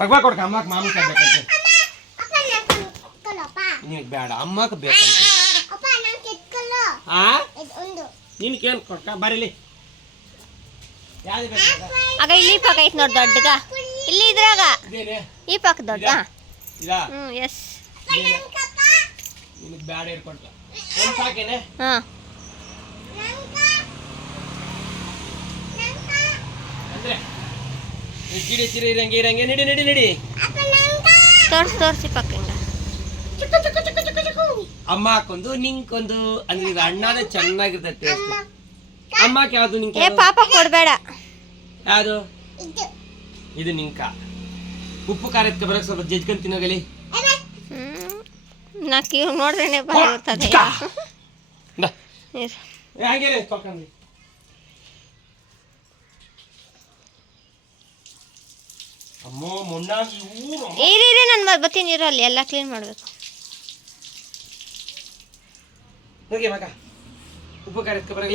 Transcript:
ಪಗ್ವಾ ಕೊಡ್ಕ ಅಮ್ಮಕ್ಕೆ ಮಾವಿನಕಾಯಿ ಬೇಕಂತೆ ನಿನಗೆ ಬೇಡ ಅಮ್ಮಕ್ಕೆ ಬೇಕಂತೆ ನೀನು ಕೇಳಿ ಕೊಡ್ಕ ಬರೀಲಿ ಯಾವ್ದು ಬೇಕು ಆಗ ಇಲ್ಲಿ ಪಕ್ಕ ಐತೆ ನೋಡಿ ದೊಡ್ಡಗ ಇಲ್ಲಿ ಇದ್ರಾಗ ಈ ಪಕ್ಕ ದೊಡ್ಡ ಇದಾ ಎಸ್ ನಿನಗೆ ಬೇಡ ಇಟ್ಕೊಡ್ಕ ಒಂದು ಸಾಕೇನೆ ಹಾಂ ಅಂದ್ರೆ ಗಿಡಿ ಚಿರಿ ಇರಂಗೆ ನಡಿ ತೋರಿಸಿ ಪಕ್ಕ ಹಿಂಗ ಅಮ್ಮ ಹಾಕೊಂದು ನಿಂಕೊಂದು ಅಂದ್ರೆ ಇದು ಅಣ್ಣನೇ ಚೆನ್ನಾಗಿರ್ತೈತೆ ಟೇಸ್ಟ್ ಅಮ್ಮಕ್ಕೆ ಯಾವುದು ನಿಂಕ ಏ ಪಾಪ ಕೊಡಬೇಡ ಯಾವುದು ಇದು ನಿಂಕ ಉಪ್ಪು ಖಾರ ಎತ್ಕ ಬರಕ್ಕೆ ಸ್ವಲ್ಪ ಜಜ್ಕೊಂಡ್ ತಿನ್ನೋಗಲಿ ನಾಕ್ ಇವ್ ನೋಡ್ರೇನೆ ಬಾಯಿ ಬರ್ತದೆ ಹಾಗೇನೆ ತೊಳ್ಕೊಂಡ್ರಿ ಅಮ್ಮೋ ಮೊನ್ನಾಗಿ ಊರು ಇರಿ ನಾನು ಬರ್ತೀನಿ ಇರಲ್ಲಿ ಎಲ್ಲ ಕ್ಲೀನ್ ಮಾಡಬೇಕು ಹೋಗಿ ಮಗ ಉಪ್ಪು ಖಾರ ಎತ್ಕ ಬರಲಿ